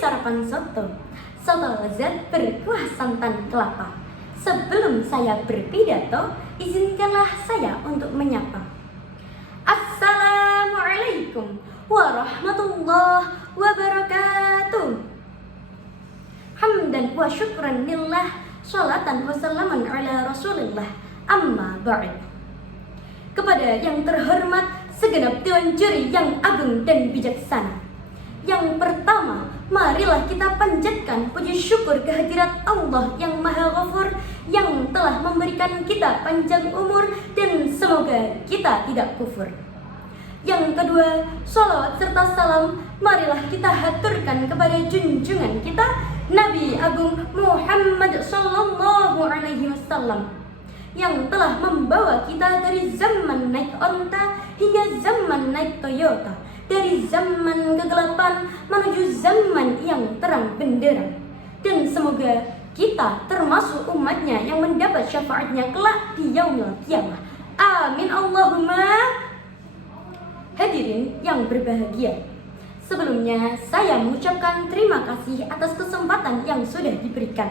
sarapan soto lezat berkuah santan kelapa. Sebelum saya berpidato, izinkanlah saya untuk menyapa. Assalamualaikum warahmatullahi wabarakatuh. Hamdan wa syukran lillah, sholatan wa salaman ala rasulillah, amma ba'd. Kepada yang terhormat segenap dewan juri yang agung dan bijaksana, yang pertama, marilah kita panjatkan puji syukur kehadirat Allah yang Maha Ghafur, yang telah memberikan kita panjang umur dan semoga kita tidak kufur. Yang kedua, sholawat serta salam marilah kita haturkan kepada junjungan kita Nabi Agung Muhammad Sallallahu Alaihi Wasallam, yang telah membawa kita dari zaman naik onta hingga zaman naik Toyota, dari zaman kegelapan menuju zaman yang terang benderang. Dan semoga kita termasuk umatnya yang mendapat syafaatnya kelak di yaumil qiyamah. Amin Allahumma. Hadirin yang berbahagia, sebelumnya saya mengucapkan terima kasih atas kesempatan yang sudah diberikan.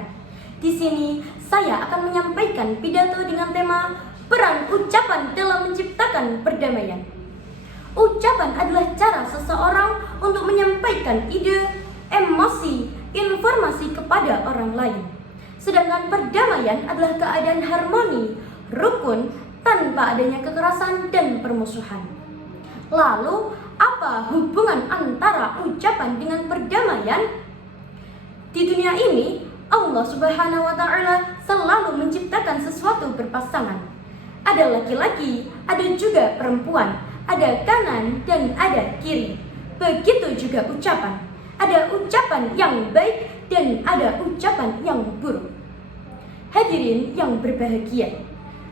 Di sini saya akan menyampaikan pidato dengan tema peran ucapan dalam menciptakan perdamaian. Ucapan adalah cara seseorang untuk menyampaikan ide, emosi, informasi kepada orang lain. Sedangkan perdamaian adalah keadaan harmoni, rukun, tanpa adanya kekerasan dan permusuhan. Lalu, apa hubungan antara ucapan dengan perdamaian? Di dunia ini, Allah Subhanahu wa Ta'ala selalu menciptakan sesuatu berpasangan. Ada laki-laki, ada juga perempuan, ada kanan dan ada kiri. Begitu juga ucapan. Ada ucapan yang baik dan ada ucapan yang buruk. Hadirin yang berbahagia,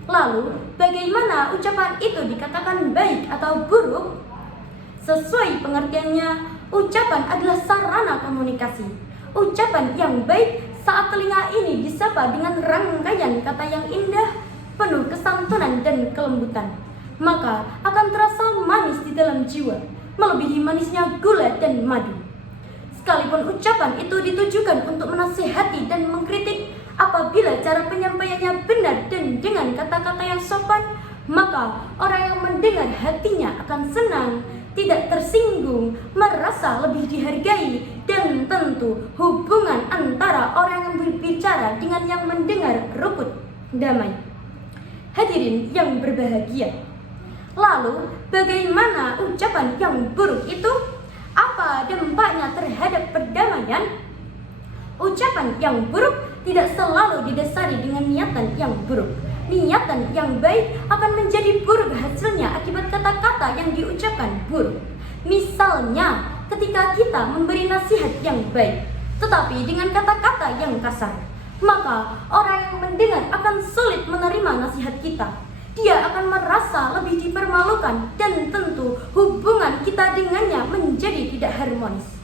lalu bagaimana ucapan itu dikatakan baik atau buruk? Sesuai pengertiannya, ucapan adalah sarana komunikasi. Ucapan yang baik saat telinga ini disapa dengan rangkaian kata yang indah, penuh kesantunan dan kelembutan, maka akan terasa manis di dalam jiwa, melebihi manisnya gula dan madu. Sekalipun ucapan itu ditujukan untuk menasihati dan mengkritik, apabila cara penyampaiannya benar dan dengan kata-kata yang sopan, maka orang yang mendengar hatinya akan senang, tidak tersinggung, merasa lebih dihargai, dan tentu hubungan antara orang yang berbicara dengan yang mendengar rukun, damai. Hadirin yang berbahagia, lalu bagaimana ucapan yang buruk itu? Apa dampaknya terhadap perdamaian? Ucapan yang buruk tidak selalu didasari dengan niatan yang buruk. Niatan yang baik akan menjadi buruk hasilnya akibat kata-kata yang diucapkan buruk. Misalnya, ketika kita memberi nasihat yang baik, tetapi dengan kata-kata yang kasar, maka orang yang mendengar akan sulit menerima nasihat kita. Dia akan merasa lebih dipermalukan dan tentu hubungan kita dengannya menjadi tidak harmonis.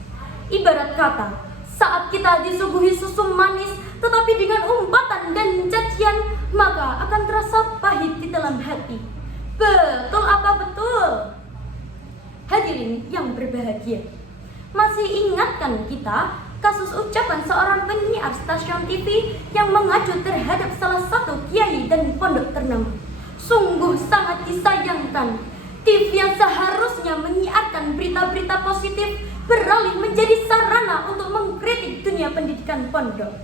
Ibarat kata, saat kita disuguhi susu manis tetapi dengan umpatan dan cacian, maka akan terasa pahit di dalam hati. Betul apa betul? Hadirin yang berbahagia, masih ingatkan kita kasus ucapan seorang penyiar stasiun TV yang mengacu terhadap salah satu kiai dan pondok ternama? Sungguh sangat disayangkan, TV yang seharusnya menyiarkan berita-berita positif beralih menjadi sarana untuk mengkritik dunia pendidikan pondok.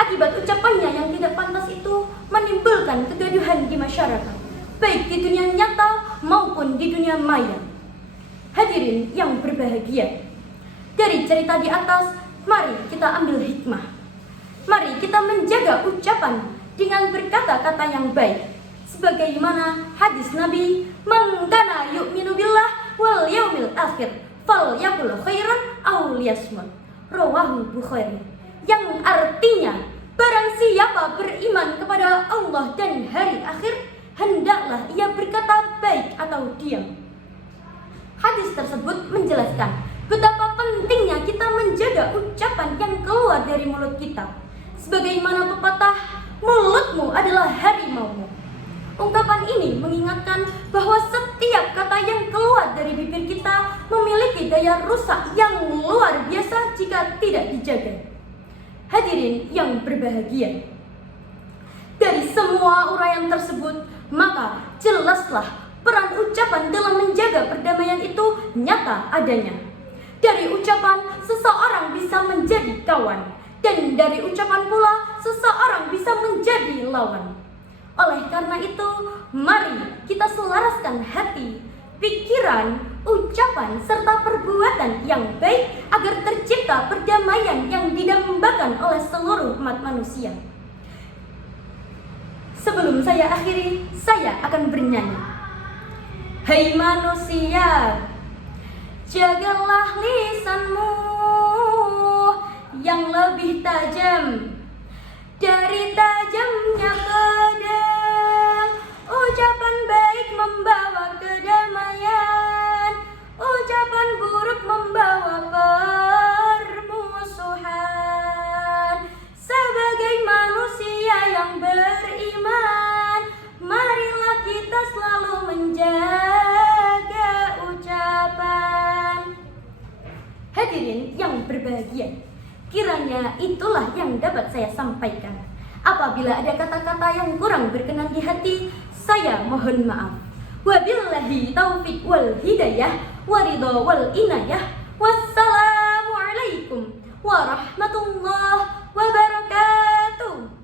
Akibat ucapannya yang tidak pantas itu menimbulkan kegaduhan di masyarakat, baik di dunia nyata maupun di dunia maya. Hadirin yang berbahagia, dari cerita di atas, mari kita ambil hikmah. Mari kita menjaga ucapan dengan berkata-kata yang baik. Sebagaimana hadis Nabi, "Man kana yu'minu billah wal yaumil akhir falyaqul khairan aw liyasmut." Rawahu Bukhari. Yang artinya, barang siapa beriman kepada Allah dan hari akhir, hendaklah ia berkata baik atau diam. Hadis tersebut menjelaskan betapa pentingnya kita menjaga ucapan yang keluar dari mulut kita. Sebagaimana pepatah, mulutmu adalah harimaumu. Ungkapan ini mengingatkan bahwa setiap kata yang keluar dari bibir kita memiliki daya rusak yang luar biasa jika Hadirin yang berbahagia, dari semua uraian tersebut, maka jelaslah peran ucapan dalam menjaga perdamaian itu nyata adanya. Dari ucapan, seseorang bisa menjadi kawan, dan dari ucapan pula, seseorang bisa menjadi lawan. Oleh karena itu, mari kita selaraskan hati, pikiran, ucapan, serta perbuatan yang baik agar tercipta perdamaian yang didambakan oleh seluruh umat manusia. Sebelum saya akhiri, saya akan bernyanyi. Hai manusia, jagalah lisanmu yang lebih tajam dari tajamnya pedang. Ucapan baik membawa kedamaian, ucapan buruk membawa permusuhan. Sebagai manusia yang beriman, marilah kita selalu menjaga ucapan. Hadirin yang berbahagia, kiranya itulah yang dapat saya sampaikan. Apabila ada kata-kata yang kurang berkenan di hati, saya mohon maaf. Wabillahi taufiq wal hidayah, waridha wal inayah. Wassalamualaikum warahmatullahi wabarakatuh.